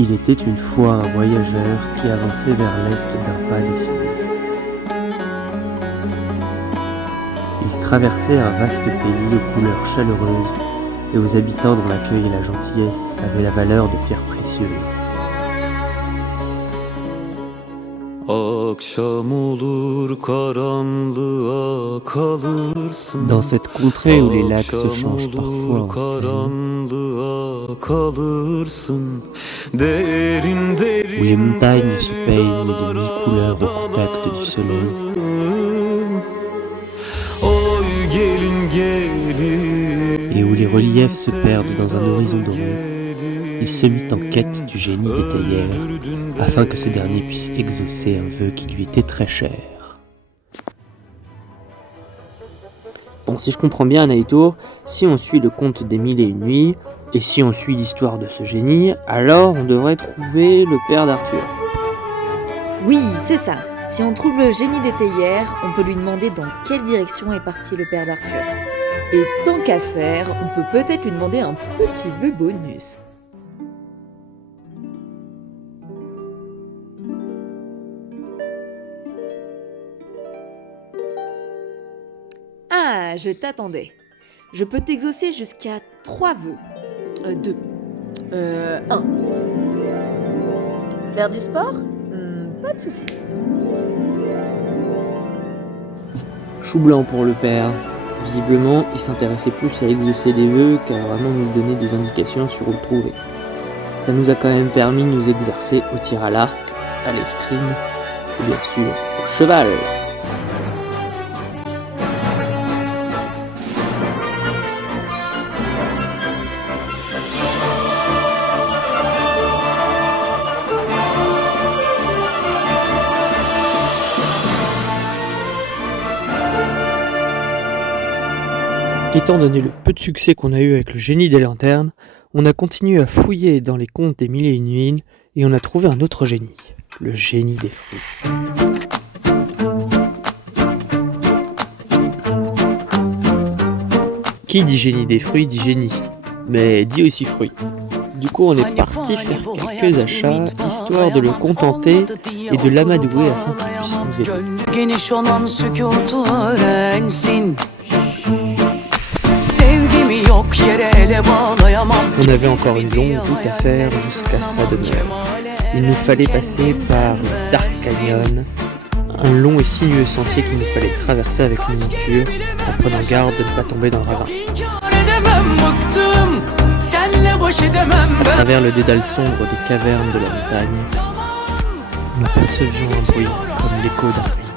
Il était une fois un voyageur qui avançait vers l'est d'un pas décidé. Il traversait un vaste pays aux couleurs chaleureuses et aux habitants dont l'accueil et la gentillesse avaient la valeur de pierres précieuses. Dans cette contrée où les lacs se changent parfois en seine, où les montagnes se peignent de mille couleurs au contact du soleil, et où les reliefs se perdent dans un horizon doré, il se mit en quête du génie des théières, afin que ce dernier puisse exaucer un vœu qui lui était très cher. Bon, si je comprends bien, Naïtour, si on suit le conte des Mille et une nuits, et si on suit l'histoire de ce génie, alors on devrait trouver le père d'Arthur. Oui, c'est ça. Si on trouve le génie des théières, on peut lui demander dans quelle direction est parti le père d'Arthur. Et tant qu'à faire, on peut peut-être lui demander un petit vœu bonus. Ah, je t'attendais. Je peux t'exaucer jusqu'à 3 vœux. 2. 1. Faire du sport ? Pas de souci. Chou blanc pour le père. Visiblement, il s'intéressait plus à exaucer les vœux qu'à vraiment nous donner des indications sur où le trouver. Ça nous a quand même permis de nous exercer au tir à l'arc, à l'escrime et bien sûr au cheval. Étant donné le peu de succès qu'on a eu avec le génie des lanternes, on a continué à fouiller dans les contes des Mille et une nuits et on a trouvé un autre génie, le génie des fruits. Qui dit génie des fruits dit génie, mais dit aussi fruits. Du coup, on est parti faire quelques achats, histoire de le contenter et de l'amadouer afin qu'il puisse nous aider. On avait encore une longue route à faire jusqu'à sa demeure. Il nous fallait passer par le Dark Canyon, un long et sinueux sentier qu'il nous fallait traverser avec une monture, en prenant garde de ne pas tomber dans le ravin. À travers le dédale sombre des cavernes de la montagne, nous percevions un bruit comme l'écho d'un rire.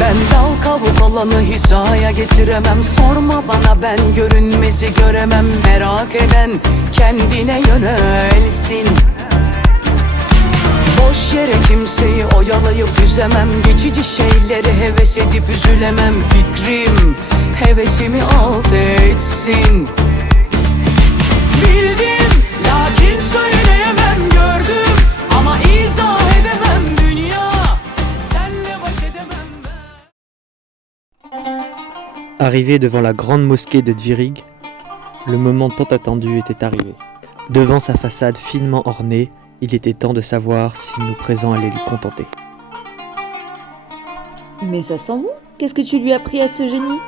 Ben dal kavuk olanı hizaya getiremem. Sorma bana, ben görünmezi göremem. Merak eden kendine yönelsin. Boş yere kimseyi oyalayıp üzemem. Geçici şeyleri heves edip üzülemem. Fikrim hevesimi alt etsin. Bildim lakin söyleyemem, gördüm ama izah edemem. Dünya senle baş edemem. Arrivé devant la grande mosquée de Dvirig, le moment tant attendu était arrivé. Devant sa façade finement ornée, il était temps de savoir si nous présents allaient lui contenter. Mais ça sent bon. Qu'est-ce que tu lui as pris à ce génie ?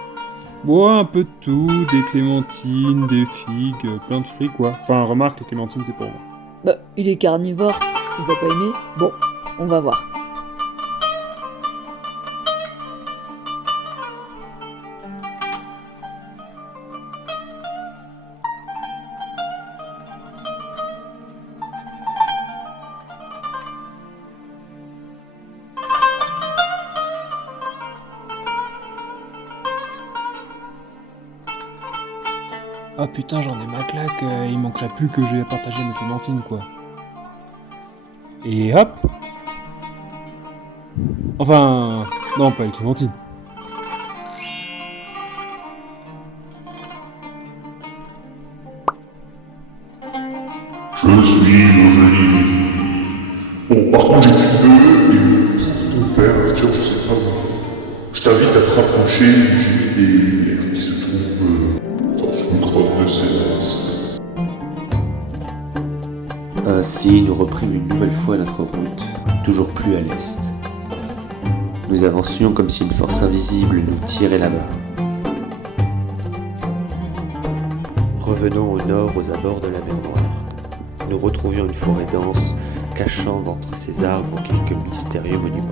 Bon, un peu de tout, des clémentines, des figues, plein de fruits quoi. Enfin, remarque, les clémentines c'est pour moi. Bah, il est carnivore. Il va pas aimer. Bon, on va voir. Ah putain, j'en ai ma claque, il manquerait plus que j'ai à partager mes clémentines quoi. Et hop. Enfin, non, pas les clémentines. Je suis le génie des fruits. Bon, par contre, j'ai plus de vœux, et pour ton père, Arthur, je sais pas où. Je t'invite à te rapprocher du génie des lumières qui se trouve trouves dans une grotte de Céleste. Ainsi, nous reprîmes une nouvelle fois notre route, toujours plus à l'est. Nous avancions comme si une force invisible nous tirait là-bas. Revenons au nord aux abords de la mer Noire. Nous retrouvions une forêt dense, cachant d'entre ses arbres quelques mystérieux monuments.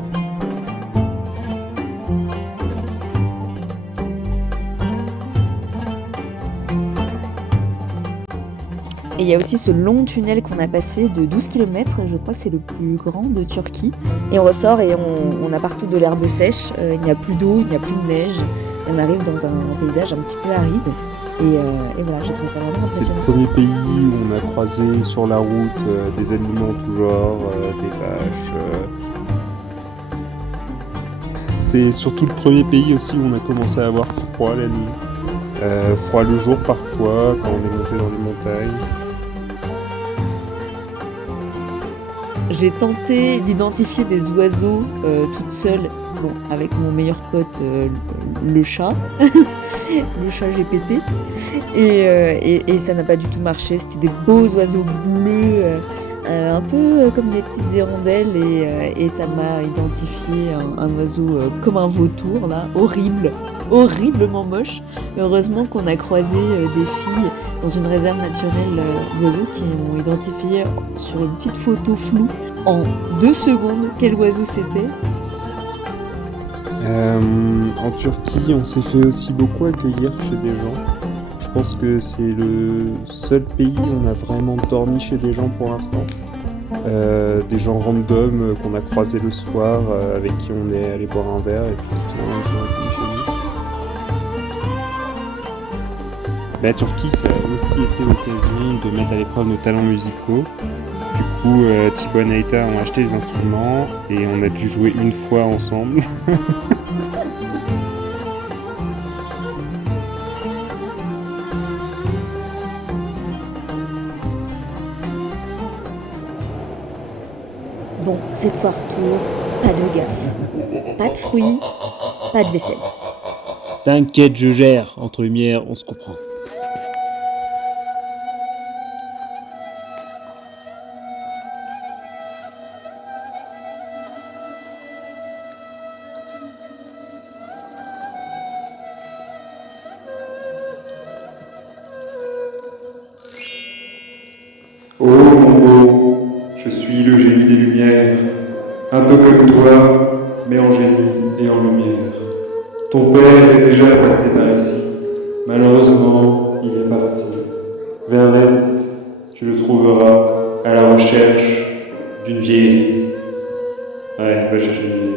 Et il y a aussi ce long tunnel qu'on a passé de 12 km, je crois que c'est le plus grand de Turquie. Et on ressort et on a partout de l'herbe sèche, il n'y a plus d'eau, il n'y a plus de neige. Et on arrive dans un paysage un petit peu aride. Et voilà, j'ai trouvé ça vraiment C'est impressionnant. le premier pays où on a croisé sur la route des animaux en tout genre, des vaches. C'est surtout le premier pays aussi où on a commencé à avoir froid la nuit. Froid le jour parfois, quand on est monté dans les montagnes. J'ai tenté d'identifier des oiseaux toute seule, bon, avec mon meilleur pote, le chat, le chat GPT, et ça n'a pas du tout marché. C'était des beaux oiseaux bleus, un peu comme des petites hirondelles, et ça m'a identifié un oiseau comme un vautour, là, horrible, horriblement moche. Heureusement qu'on a croisé des filles dans une réserve naturelle d'oiseaux qui ont identifié sur une petite photo floue en 2 secondes quel oiseau c'était. En Turquie, on s'est fait aussi beaucoup accueillir chez des gens. Je pense que c'est le seul pays où on a vraiment dormi chez des gens pour l'instant. Des gens random qu'on a croisés le soir, avec qui on est allé boire un verre et puis finalement ils sont accueillis chez nous. La Turquie, ça a aussi été l'occasion de mettre à l'épreuve nos talents musicaux. Du coup, Thibaut et Naïta ont acheté les instruments et on a dû jouer une fois ensemble. Bon, cette fois retour, pas de gaffe, pas de fruits, pas de vaisselle. T'inquiète, je gère. Entre lumière, on se comprend. Oh mon beau, je suis le génie des lumières, un peu comme toi, mais en génie et en lumière. Ton père est déjà passé par ici. Malheureusement, il est parti. Vers l'est, tu le trouveras à la recherche d'une vieille. Ouais, va chercher une vieille.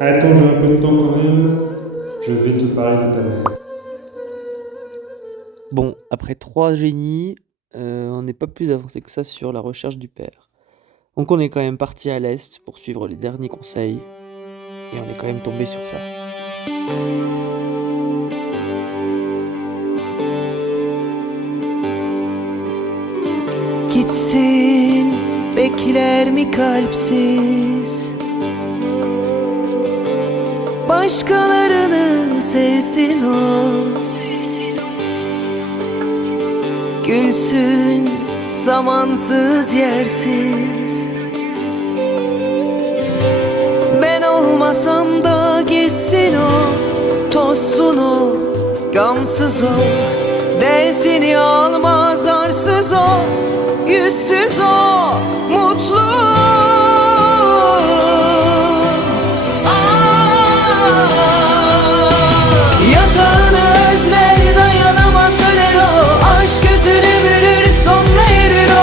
Attends, j'ai un peu de temps quand même. Je vais te parler de ta mère. Bon, après 3 génies, on n'est pas plus avancé que ça sur la recherche du père. Donc on est quand même parti à l'est pour suivre les derniers conseils, et on est quand même tombé sur ça. Gitsin bekler mi kalpsiz Başkalarını sevsin o Gülsün zamansız yersiz Ben olmasam da gitsin o Tozsun o gamsız o Dersini almaz arsız o Yüzsüz o mutlu Yatağını özler dayanamaz öler o Aşk gözünü vürür sonra erir o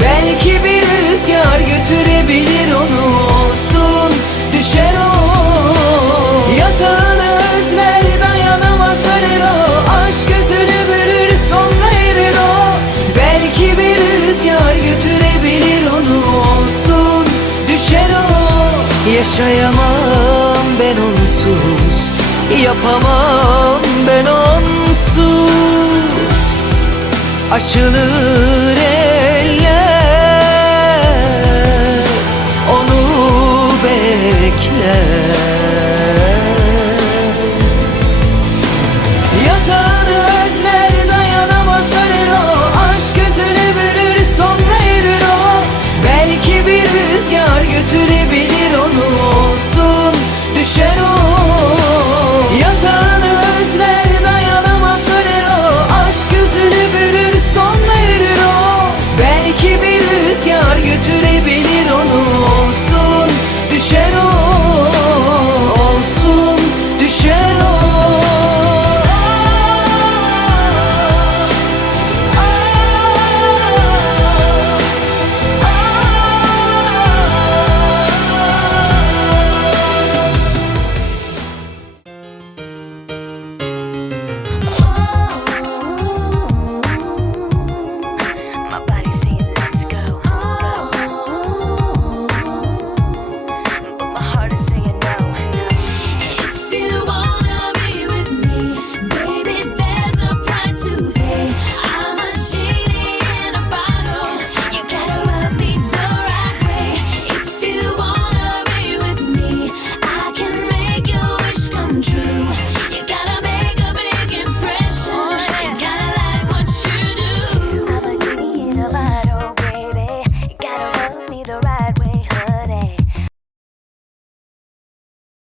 Belki bir rüzgar götürebilir onu Olsun düşer o Yatağını özler dayanamaz öler o Aşk gözünü vürür sonra erir o Belki bir rüzgar götürebilir onu Olsun düşer o Yaşayamam ben onsuz Yapamam ben onsuz Açılır eller Onu bekler